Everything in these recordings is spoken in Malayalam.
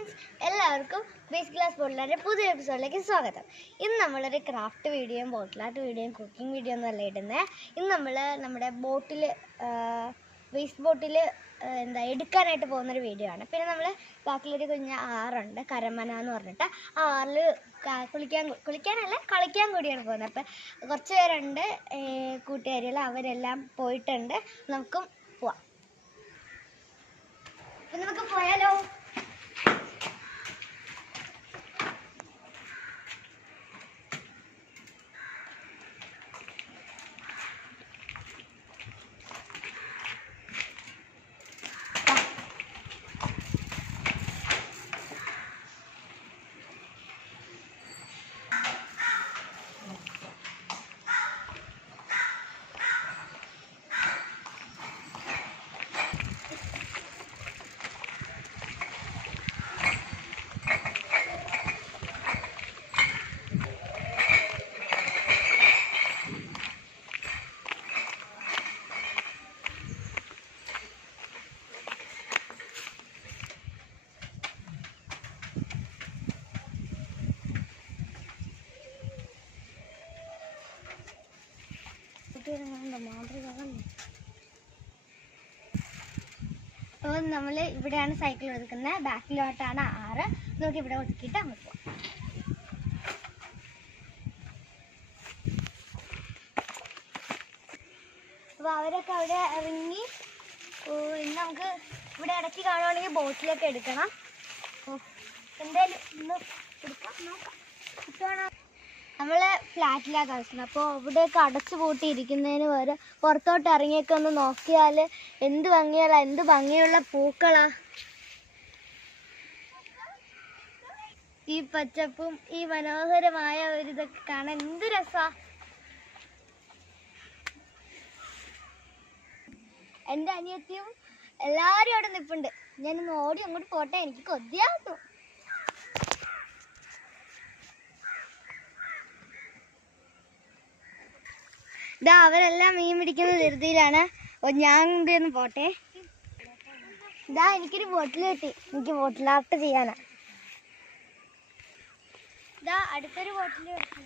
ഫ്രണ്ട്സ്, എല്ലാവർക്കും ബേസിക് ക്ലാസ് ബോട്ടിലാൻ്റെ പുതിയ എപ്പിസോഡിലേക്ക് സ്വാഗതം. ഇന്ന് നമ്മളൊരു ക്രാഫ്റ്റ് വീഡിയോയും ബോട്ടിലാട്ട് വീഡിയോയും കുക്കിംഗ് വീഡിയോ ഒന്നും അല്ല ഇടുന്നത്. ഇന്ന് നമ്മൾ നമ്മുടെ ബോട്ടിൽ വേസ്റ്റ് ബോട്ടിൽ എടുക്കാനായിട്ട് പോകുന്നൊരു വീഡിയോ ആണ്. പിന്നെ നമ്മൾ ബാക്കിലൊരു കുഞ്ഞ് ആറുണ്ട്, കരമന എന്ന് പറഞ്ഞിട്ട്. ആ ആറിൽ കളിക്കാൻ കൂടിയാണ് പോകുന്നത്. അപ്പം കുറച്ച് പേരുണ്ട് കൂട്ടുകാരികൾ, അവരെല്ലാം പോയിട്ടുണ്ട്. നമുക്കും പോവാം. അപ്പം നമുക്ക് പോയാലോ? അപ്പോൾ നമ്മൾ ഇവിടെയാണ് സൈക്കിൾ ഒതുക്കുന്നത്, ബാക്കിലോട്ടാണ് ആറ്. നമുക്ക് ഇവിടെ ഒതുക്കിയിട്ട് അങ്ങോട്ട് പോകാം. അപ്പോൾ അവരൊക്കെ അവിടെ ഇറങ്ങി. ഇന്ന് നമുക്ക് ഇവിടെ ഇടയ്ക്ക് കാണുവാണെങ്കിൽ ബോട്ടിലൊക്കെ എടുക്കണം. എന്തായാലും ഇന്ന് എടുക്കാം, നോക്കാം കിട്ടുവാണോ. നമ്മൾ ഫ്ലാറ്റിലാണ് കളിക്കുന്നത്. അപ്പോൾ ഇവിടെയൊക്കെ അടച്ചു പൂട്ടിയിരിക്കുന്നതിന് വരെ പുറത്തോട്ട് ഇറങ്ങിയൊക്കെ ഒന്ന് നോക്കിയാൽ എന്ത് ഭംഗിയുള്ള പൂക്കളാ. ഈ പച്ചപ്പും ഈ മനോഹരമായ ഒരിതൊക്കെ കാണാൻ എന്ത് രസാ. എൻ്റെ അനിയത്തിയും എല്ലാവരും അവിടെ നിൽപ്പുണ്ട്. ഞാനൊന്ന് ഓടി അങ്ങോട്ട് പോട്ടെ, എനിക്ക് കൊതിയാവുന്നു. ഇതാ അവരെല്ലാം മീൻ പിടിക്കുന്ന ധൃതിയിലാണ്. ഞാൻ കൊണ്ടൊന്ന് പോട്ടെ. ഇതാ എനിക്കൊരു ബോട്ടിൽ കിട്ടി, എനിക്ക് ബോട്ടിലാർട്ട് ചെയ്യാനാ. ഇതാ അടുത്തൊരു ബോട്ടിൽ കിട്ടി.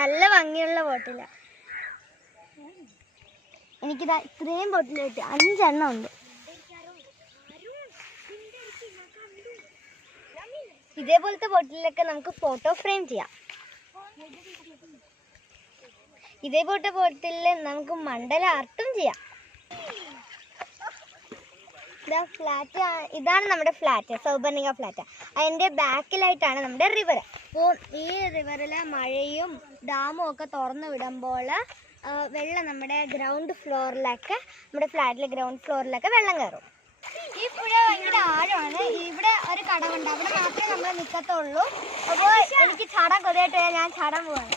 നല്ല ഭംഗിയുള്ള ബോട്ടിലാ. എനിക്കിതാ ഇത്രയും ബോട്ടിൽ കിട്ടി, 5 എണ്ണം ഉണ്ട്. ഇതേപോലത്തെ ബോട്ടിലൊക്കെ നമുക്ക് ഫോട്ടോ ഫ്രെയിം ചെയ്യാം. ഇതേപോലത്തെ ബോട്ടിലിൽ നമുക്ക് മണ്ഡല ആർട്ടും ചെയ്യാം. ഇതാണ് നമ്മുടെ ഫ്ലാറ്റ്, സൗപർണിക ഫ്ലാറ്റ്. അതിൻ്റെ ബാക്കിലായിട്ടാണ് നമ്മുടെ റിവർ. അപ്പോൾ ഈ റിവറിൽ മഴയും ഡാമും ഒക്കെ തുറന്നു വിടുമ്പോൾ വെള്ളം നമ്മുടെ ഗ്രൗണ്ട് ഫ്ലോറിലൊക്കെ, നമ്മുടെ ഫ്ലാറ്റിലെ ഗ്രൗണ്ട് ഫ്ലോറിലൊക്കെ വെള്ളം കയറും. ഈ പുഴ ഭയങ്കര ആഴമാണ്. ഇവിടെ ഒരു കടവുണ്ട്, അവിടെ മാത്രമേ നമ്മൾ നിൽക്കത്തുള്ളൂ. അപ്പോൾ എനിക്ക് ചാടാൻ കൊതിയായിട്ട് ഞാൻ ചാടാൻ പോവാണ്.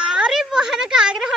ആറി പോകാനൊക്കെ ആഗ്രഹം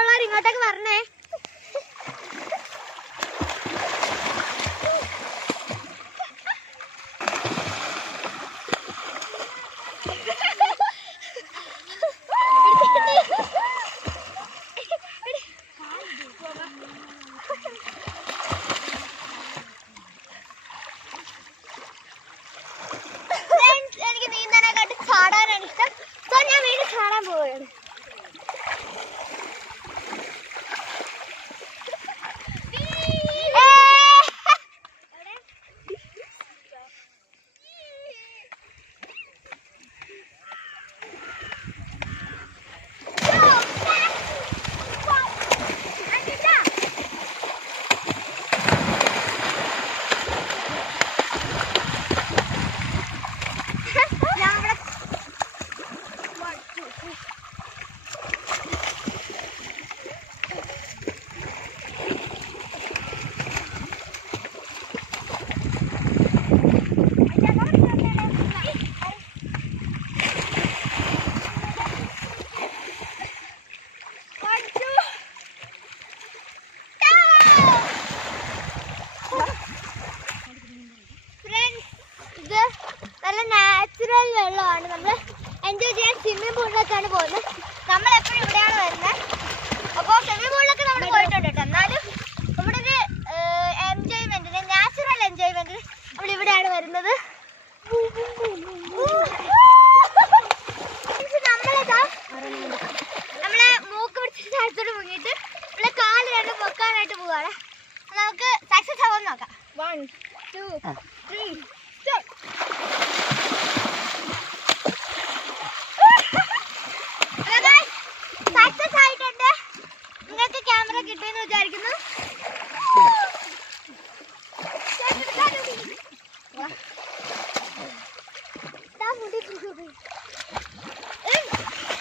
പോവാണ്. നമുക്ക് സക്സസ് ആവാൻ നോക്കാം. 1 2 3 start. സക്സസ് ആയിട്ടുണ്ട്. നിങ്ങൾക്ക് ക്യാമറ കിട്ടുമെന്ന് വിചാരിക്കുന്നു. മുടി